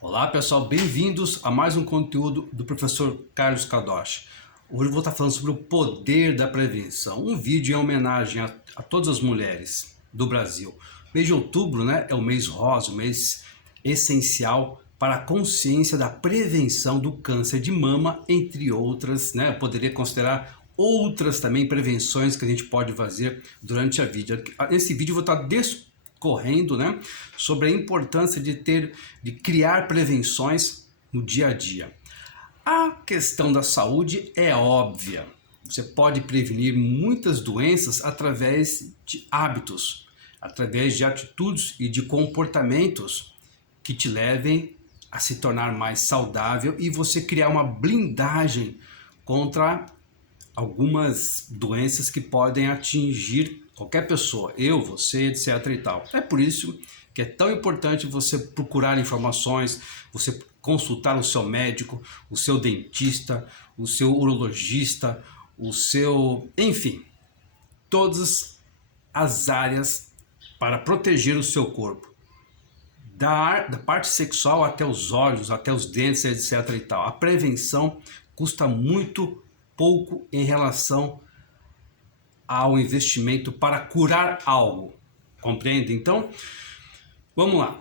Olá pessoal, bem-vindos a mais um conteúdo do professor Carlos Kadoshi. Hoje eu vou estar falando sobre o poder da prevenção, um vídeo em homenagem a todas as mulheres do Brasil. O mês de outubro, né, é o mês rosa, o mês essencial para a consciência da prevenção do câncer de mama, entre outras, né, eu poderia considerar outras também prevenções que a gente pode fazer durante a vida. Nesse vídeo eu vou estar discorrendo, né, sobre a importância de criar prevenções no dia a dia. A questão da saúde é óbvia. Você pode prevenir muitas doenças através de hábitos, através de atitudes e de comportamentos que te levem a se tornar mais saudável e você criar uma blindagem contra algumas doenças que podem atingir qualquer pessoa, eu, você, etc e tal. É por isso que é tão importante você procurar informações, você consultar o seu médico, o seu dentista, o seu urologista, enfim, todas as áreas para proteger o seu corpo. Da parte sexual até os olhos, até os dentes, etc e tal. A prevenção custa muito pouco em relação ao investimento para curar algo, compreende? Então, vamos lá.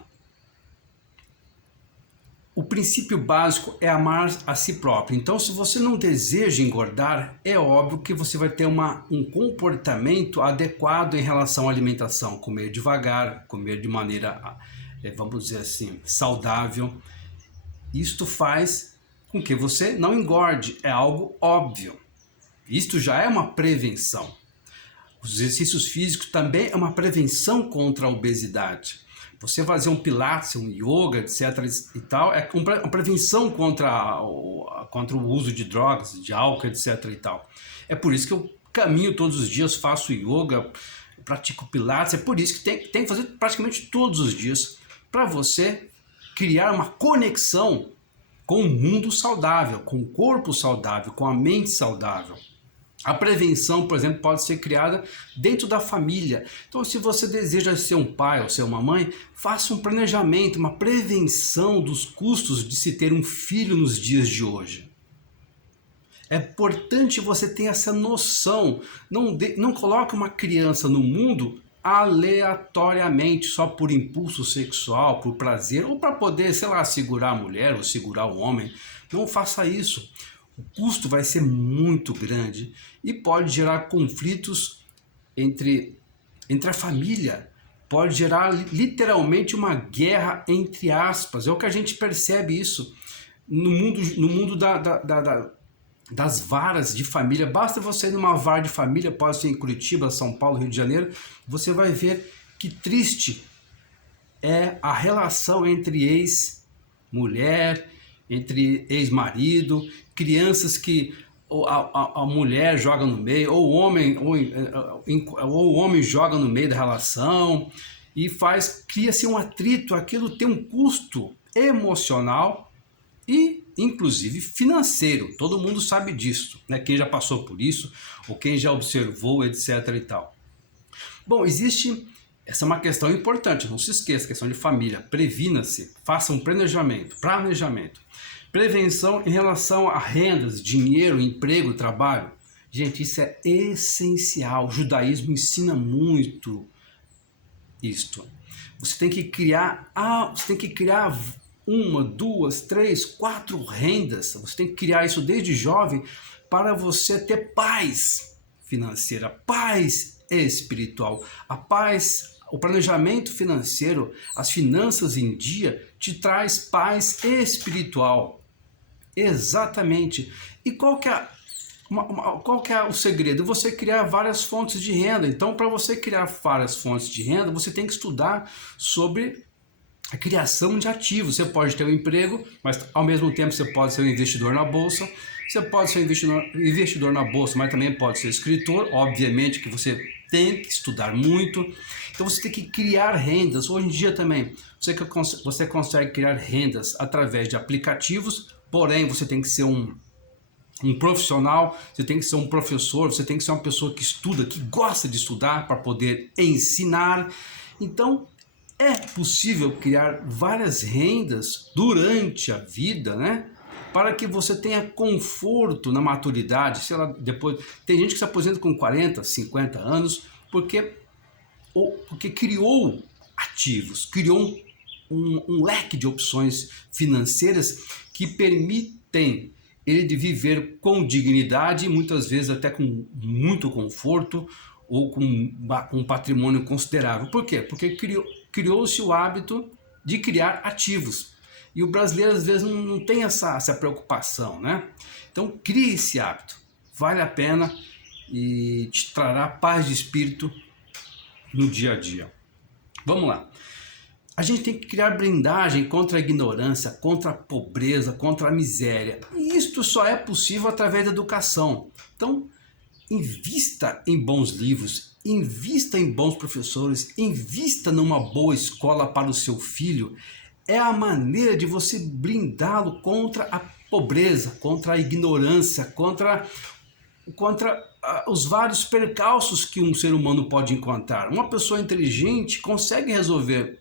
O princípio básico é amar a si próprio. Então, se você não deseja engordar, é óbvio que você vai ter um comportamento adequado em relação à alimentação. Comer devagar, comer de maneira, vamos dizer assim, saudável. Isto faz com que você não engorde, é algo óbvio. Isto já é uma prevenção. Os exercícios físicos também é uma prevenção contra a obesidade. Você fazer um pilates, um yoga, etc e tal, é uma prevenção contra o uso de drogas, de álcool, etc e tal. É por isso que eu caminho todos os dias, faço yoga, pratico pilates, é por isso que tem que fazer praticamente todos os dias para você criar uma conexão com o mundo saudável, com o corpo saudável, com a mente saudável. A prevenção, por exemplo, pode ser criada dentro da família. Então, se você deseja ser um pai ou ser uma mãe, faça um planejamento, uma prevenção dos custos de se ter um filho nos dias de hoje. É importante você ter essa noção. Não coloque uma criança no mundo aleatoriamente, só por impulso sexual, por prazer, ou para poder, sei lá, segurar a mulher ou segurar o homem. Não faça isso. O custo vai ser muito grande e pode gerar conflitos entre a família, pode gerar literalmente uma guerra entre aspas. É o que a gente percebe isso no mundo das varas de família. Basta você ir numa vara de família, pode ser em Curitiba, São Paulo, Rio de Janeiro, você vai ver que triste é a relação entre ex-mulher, entre ex-marido, crianças que a mulher joga no meio, ou o homem joga no meio da relação e cria-se um atrito. Aquilo tem um custo emocional e inclusive financeiro. Todo mundo sabe disso, né? Quem já passou por isso ou quem já observou, etc e tal. Bom, essa é uma questão importante, não se esqueça, questão de família. Previna-se, faça um planejamento. Prevenção em relação a rendas, dinheiro, emprego, trabalho. Gente, isso é essencial. O judaísmo ensina muito isto. Você tem que criar uma, duas, três, 4 rendas. Você tem que criar isso desde jovem para você ter paz financeira, paz espiritual, a paz. O planejamento financeiro, as finanças em dia, te traz paz espiritual. Exatamente. E qual que é o segredo? Você criar várias fontes de renda. Então, para você criar várias fontes de renda, você tem que estudar sobre a criação de ativos. Você pode ter um emprego, mas ao mesmo tempo você pode ser um investidor na bolsa. Você pode ser um investidor na bolsa, mas também pode ser escritor. Obviamente que tem que estudar muito. Então você tem que criar rendas. Hoje em dia também você consegue criar rendas através de aplicativos, porém você tem que ser um profissional, você tem que ser um professor, você tem que ser uma pessoa que estuda, que gosta de estudar para poder ensinar. Então É possível criar várias rendas durante a vida, né? Para que você tenha conforto na maturidade, sei lá, depois... Tem gente que se aposenta com 40, 50 anos, porque criou ativos, criou um leque de opções financeiras que permitem ele de viver com dignidade e muitas vezes até com muito conforto ou com um patrimônio considerável. Por quê? Porque criou-se o hábito de criar ativos. E o brasileiro às vezes não tem essa preocupação, né? Então crie esse hábito, vale a pena e te trará paz de espírito no dia a dia. Vamos lá. A gente tem que criar blindagem contra a ignorância, contra a pobreza, contra a miséria. E isto só é possível através da educação. Então, invista em bons livros, invista em bons professores, invista numa boa escola para o seu filho. É a maneira de você blindá-lo contra a pobreza, contra a ignorância, contra os vários percalços que um ser humano pode encontrar. Uma pessoa inteligente consegue resolver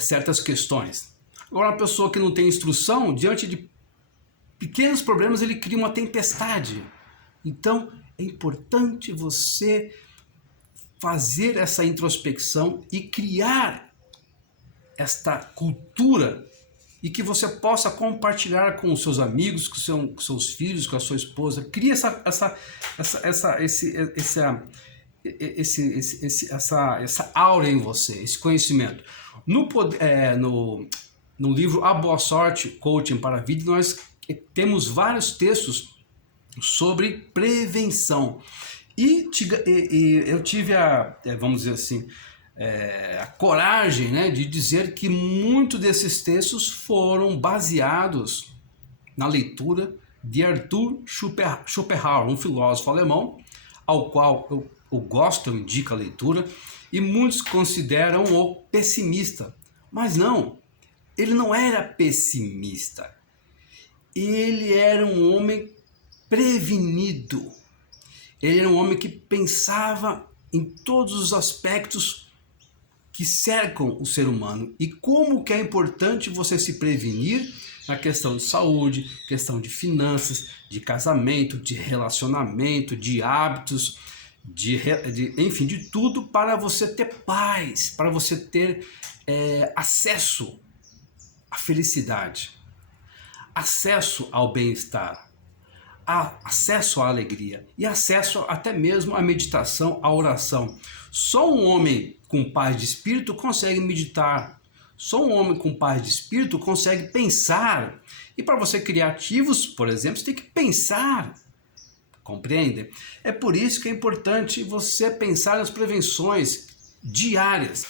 certas questões. Agora, uma pessoa que não tem instrução, diante de pequenos problemas, ele cria uma tempestade. Então, é importante você fazer essa introspecção e criar esta cultura e que você possa compartilhar com os seus amigos, com seus filhos, com a sua esposa. Cria essa aura em você, esse conhecimento. No livro A Boa Sorte, Coaching para a Vida, nós temos vários textos sobre prevenção. E eu tive vamos dizer assim, a coragem, né, de dizer que muitos desses textos foram baseados na leitura de Arthur Schopenhauer, um filósofo alemão, ao qual eu gosto, eu indico a leitura, e muitos consideram-o pessimista. Mas não, ele não era pessimista. Ele era um homem prevenido. Ele era um homem que pensava em todos os aspectos que cercam o ser humano e como que é importante você se prevenir na questão de saúde, questão de finanças, de casamento, de relacionamento, de hábitos, enfim, de tudo para você ter paz, para você ter acesso à felicidade, acesso ao bem-estar, acesso à alegria e acesso até mesmo à meditação, à oração. Só um homem com paz de espírito consegue meditar. Só um homem com paz de espírito consegue pensar. E para você criar ativos, por exemplo, você tem que pensar. Compreende? É por isso que é importante você pensar nas prevenções diárias.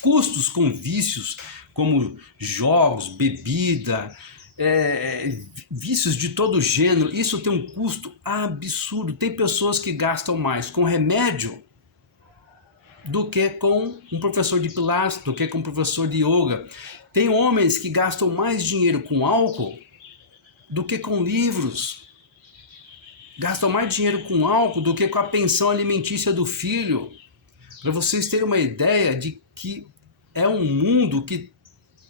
Custos com vícios, como jogos, bebida, vícios de todo gênero, isso tem um custo absurdo. Tem pessoas que gastam mais com remédio do que com um professor de pilates, do que com um professor de yoga. Tem homens que gastam mais dinheiro com álcool do que com livros. Gastam mais dinheiro com álcool do que com a pensão alimentícia do filho. Para vocês terem uma ideia de que é um mundo que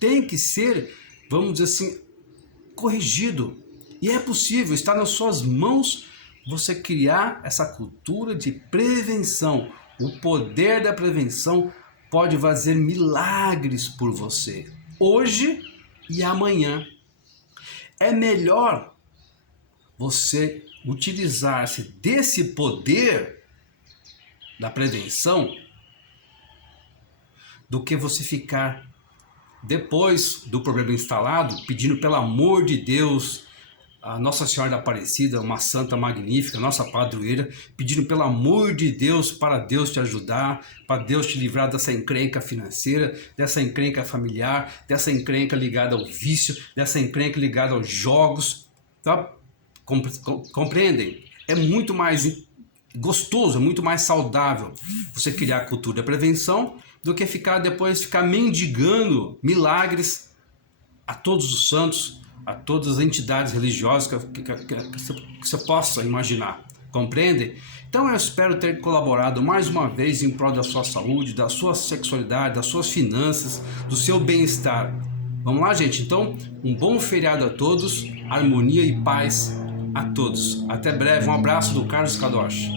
tem que ser, vamos dizer assim, corrigido. E é possível, está nas suas mãos você criar essa cultura de prevenção. O poder da prevenção pode fazer milagres por você, hoje e amanhã. É melhor você utilizar-se desse poder da prevenção do que você ficar depois do problema instalado pedindo pelo amor de Deus a Nossa Senhora da Aparecida, uma santa magnífica, nossa padroeira, pedindo pelo amor de Deus para Deus te ajudar, para Deus te livrar dessa encrenca financeira, dessa encrenca familiar, dessa encrenca ligada ao vício, dessa encrenca ligada aos jogos, tá? Compreendem? É muito mais gostoso, é muito mais saudável você criar a cultura da prevenção do que depois ficar mendigando milagres a todos os santos, a todas as entidades religiosas que você possa imaginar. Compreende? Então eu espero ter colaborado mais uma vez em prol da sua saúde, da sua sexualidade, das suas finanças, do seu bem-estar. Vamos lá, gente? Então, um bom feriado a todos, harmonia e paz a todos. Até breve, um abraço do Carlos Kadosh.